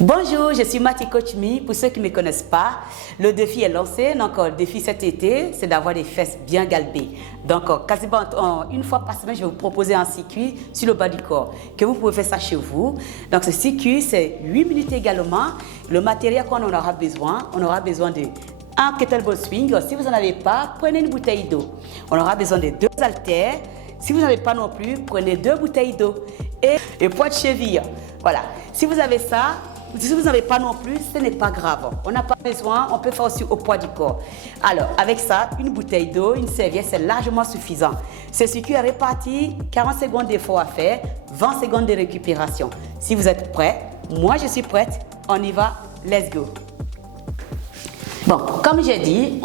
Bonjour, je suis Mati Coach Me. Pour ceux qui ne me connaissent pas, le défi est lancé. Donc, le défi cet été, c'est d'avoir des fesses bien galbées. Donc, quasiment une fois par semaine, je vais vous proposer un circuit sur le bas du corps, que vous pouvez faire ça chez vous. Donc, ce circuit, c'est 8 minutes également. Le matériel qu'on aura besoin de un kettlebell swing. Si vous n'en avez pas, prenez une bouteille d'eau. On aura besoin de 2 haltères. Si vous n'avez pas non plus, prenez 2 bouteilles d'eau et poids de cheville. Voilà. Si vous avez ça, si vous n'avez pas non plus, ce n'est pas grave. On n'a pas besoin, on peut faire aussi au poids du corps. Alors, avec ça, une bouteille d'eau, une serviette, c'est largement suffisant. Ce circuit est réparti, 40 secondes d'effort à faire, 20 secondes de récupération. Si vous êtes prêts, moi je suis prête, on y va, let's go. Bon, comme j'ai dit,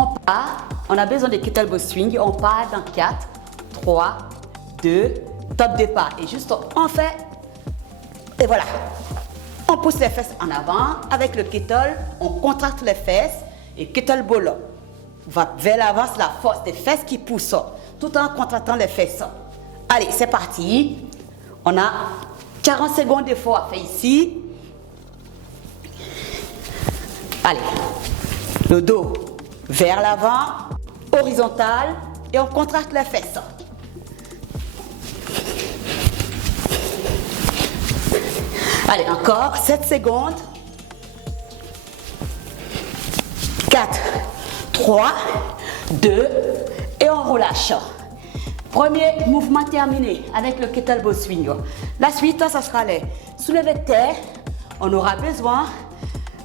on a besoin de kettlebell swing, on part dans 4, 3, 2, top départ. Et juste, on fait, et voilà. On pousse les fesses en avant. Avec le kettle, on contracte les fesses. Et kettlebell va vers l'avant, c'est la force des fesses qui poussent, tout en contractant les fesses. Allez, c'est parti. On a 40 secondes d'effort à faire ici. Allez, le dos vers l'avant, horizontal, et on contracte les fesses. Allez, encore 7 secondes. 4, 3, 2, et on relâche. Premier mouvement terminé avec le kettlebell swing. La suite, ça sera les soulevés de terre. On aura besoin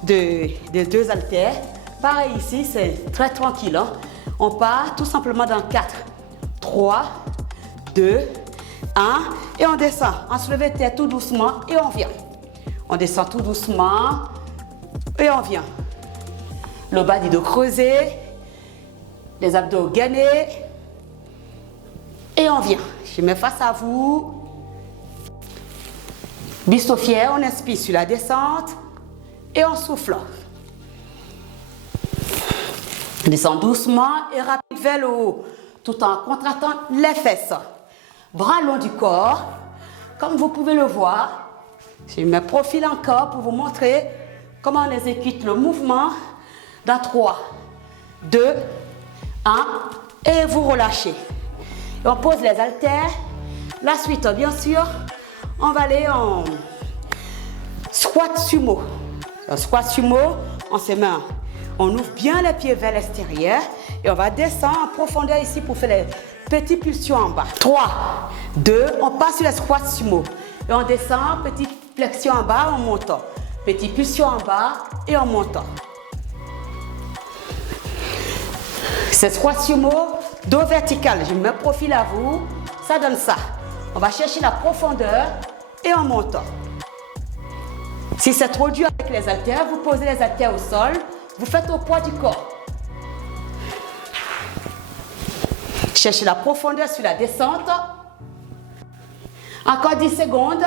de 2 haltères. Pareil ici, c'est très tranquille. Hein? On part tout simplement dans 4, 3, 2, 1, et on descend. On soulève de terre tout doucement et on vient. On descend tout doucement et on vient. Le bas du dos creusé, les abdos gainés et on vient. Je mets face à vous. Buste fier, on inspire sur la descente et on souffle. On descend doucement et rapide vers le haut, tout en contractant les fesses. Bras long du corps, comme vous pouvez le voir. Je me profile encore pour vous montrer comment on exécute le mouvement dans 3, 2, 1 et vous relâchez. Et on pose les haltères. La suite, bien sûr, on va aller en squat sumo. Le squat sumo, on se met, on ouvre bien les pieds vers l'extérieur et on va descendre en profondeur ici pour faire les petites pulsions en bas. 3, 2, on passe sur le squat sumo et on descend, petite flexion en bas, on monte. Petite pulsion en bas et on monte. C'est squat sumo, dos vertical. Je me profile à vous, ça donne ça. On va chercher la profondeur et on monte. Si c'est trop dur avec les haltères, vous posez les haltères au sol, vous faites au poids du corps. Cherchez la profondeur sur la descente. Encore 10 secondes.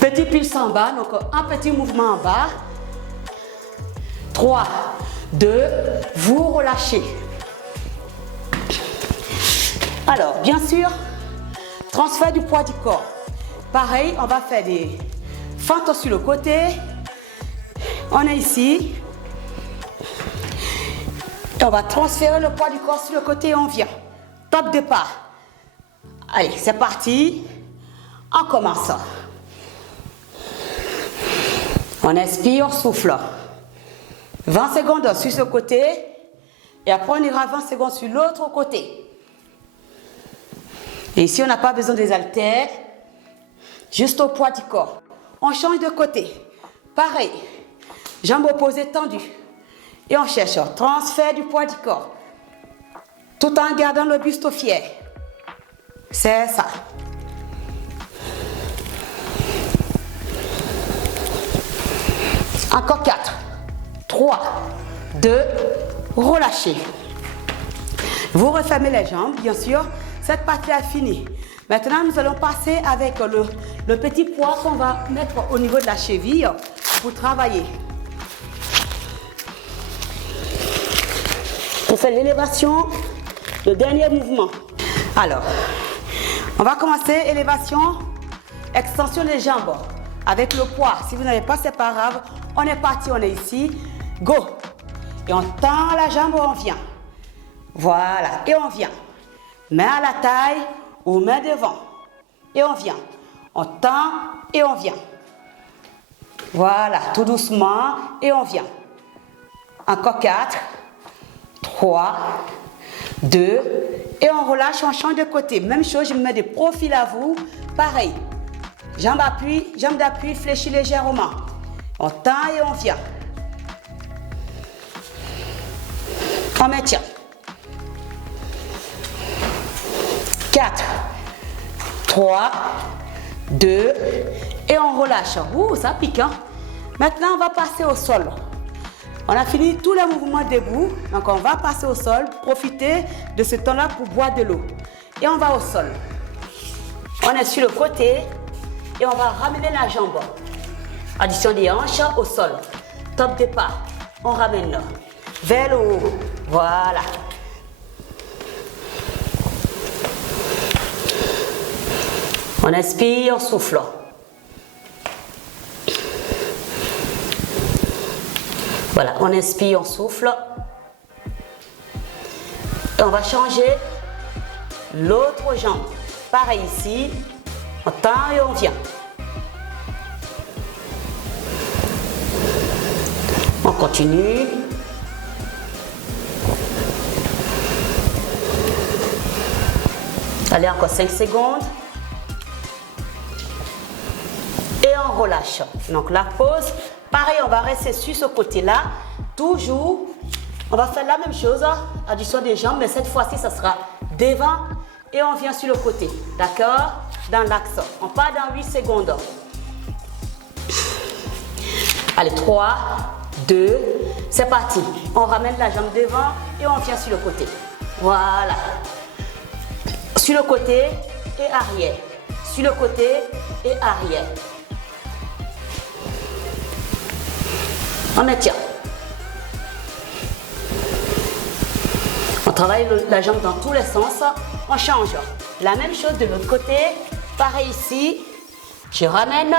Petit pulse en bas, donc un petit mouvement en bas. 3, 2, vous relâchez. Alors, bien sûr, transfert du poids du corps. Pareil, on va faire des fentes sur le côté. On est ici. Et on va transférer le poids du corps sur le côté et on vient. Top départ. Allez, c'est parti. On commence. On inspire, on souffle. 20 secondes sur ce côté. Et après, on ira 20 secondes sur l'autre côté. Et ici, on n'a pas besoin des haltères. Juste au poids du corps. On change de côté. Pareil. Jambes opposées tendues. Et on cherche un transfert du poids du corps. Tout en gardant le buste fier. C'est ça. Encore 4, 3, 2, relâchez. Vous refermez les jambes, bien sûr. Cette partie est finie. Maintenant, nous allons passer avec le petit poids qu'on va mettre au niveau de la cheville pour travailler. On fait l'élévation, le dernier mouvement. Alors, on va commencer élévation extension des jambes. Avec le poids, si vous n'avez pas, c'est pas grave. On est parti, on est ici. Go. Et on tend la jambe, on vient. Voilà, et on vient. Main à la taille ou main devant. Et on vient. On tend et on vient. Voilà, tout doucement et on vient. Encore 4, 3, 2 et on relâche, on change de côté. Même chose, je me mets de profil à vous. Pareil. Jambe d'appui, fléchis légèrement. On tend et on vient. On maintient. 4, 3, 2 et on relâche. Ouh, ça pique, hein? Maintenant, on va passer au sol. On a fini tous les mouvements debout. Donc, on va passer au sol. Profitez de ce temps-là pour boire de l'eau. Et on va au sol. On est sur le côté et on va ramener la jambe. Addition des hanches au sol. Top départ. On ramène vers le haut. Voilà. On inspire, on souffle. Voilà, on inspire, on souffle. Et on va changer l'autre jambe. Pareil ici, on tend et on vient. On continue. Allez, encore 5 secondes. Et on relâche. Donc la pause. Pareil, on va rester sur ce côté-là. Toujours, on va faire la même chose. Addition des jambes, mais cette fois-ci, ça sera devant et on vient sur le côté. D'accord? Dans l'axe. On part dans 8 secondes. Allez, 3, 2, c'est parti. On ramène la jambe devant et on vient sur le côté. Voilà. Sur le côté et arrière. Sur le côté et arrière. On maintient. On travaille la jambe dans tous les sens. On change. La même chose de l'autre côté. Pareil ici. Je ramène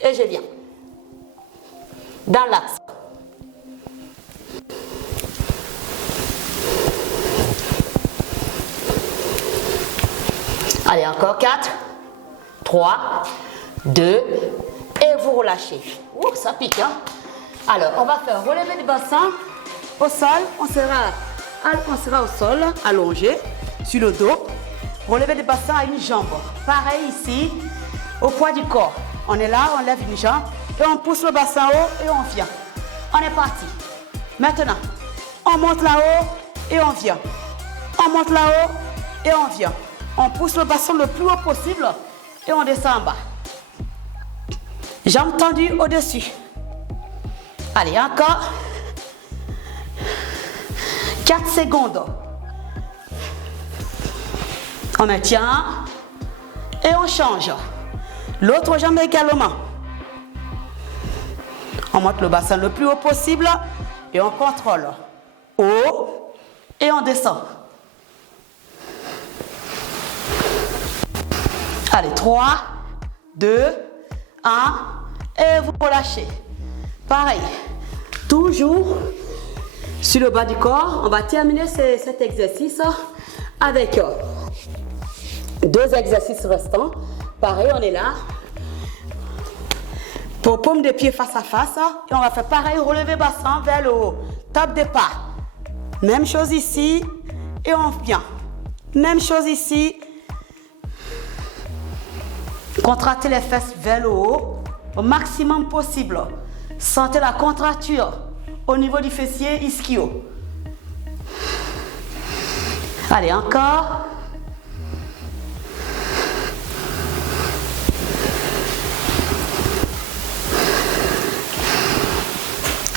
et je viens. Dans l'axe. Allez, encore 4, 3, 2 et vous relâchez. Ouh, ça pique, hein? Alors, on va faire relever le bassin au sol. On sera au sol, allongé, sur le dos. Relever le bassin à une jambe. Pareil ici, au poids du corps. On est là, on lève une jambe et on pousse le bassin haut et on vient. On est parti. Maintenant, on monte là-haut et on vient. On monte là-haut et on vient. On pousse le bassin le plus haut possible et on descend en bas. Jambes tendues au-dessus. Allez, encore 4 secondes. On maintient et on change. L'autre jambe également. On monte le bassin le plus haut possible et on contrôle. Haut et on descend. Allez, 3, 2, 1 et vous relâchez. Pareil, toujours sur le bas du corps. On va terminer cet exercice avec 2 exercices restants. Pareil, on est là. Pour paume de pied face à face. Et on va faire pareil, relever bassin vers le haut. Top départ. Même chose ici. Et on vient. Même chose ici. Contractez les fesses vers le haut au maximum possible. Sentez la contracture au niveau du fessier ischio. Allez, encore.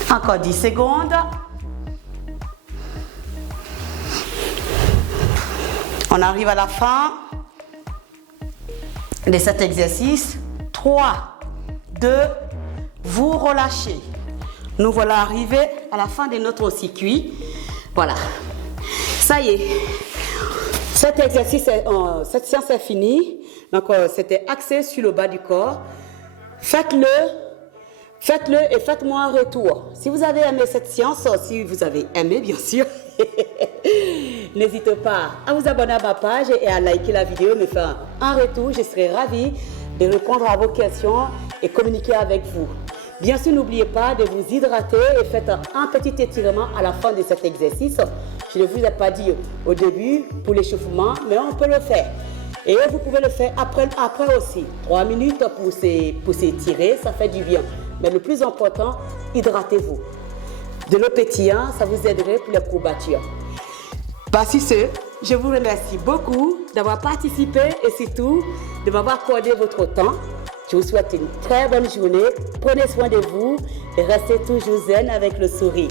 Encore 10 secondes. On arrive à la fin de cet exercice. 3, 2, vous relâchez. Nous voilà arrivés à la fin de notre circuit. Voilà. Ça y est. Cet exercice, cette séance est finie. Donc, c'était axé sur le bas du corps. Faites-le et faites-moi un retour. Si vous avez aimé cette séance, si vous avez aimé, bien sûr, n'hésitez pas à vous abonner à ma page et à liker la vidéo, me faire un retour. Je serai ravie de répondre à vos questions et communiquer avec vous. Bien sûr, n'oubliez pas de vous hydrater et faites un petit étirement à la fin de cet exercice. Je ne vous ai pas dit au début pour l'échauffement, mais on peut le faire. Et vous pouvez le faire après aussi. 3 minutes pour s'étirer, ça fait du bien. Mais le plus important, hydratez-vous. De l'eau pétillante, ça vous aiderait pour les courbatures. Sur ce, je vous remercie beaucoup d'avoir participé et surtout de m'avoir accordé votre temps. Je vous souhaite une très bonne journée. Prenez soin de vous et restez toujours zen avec le sourire.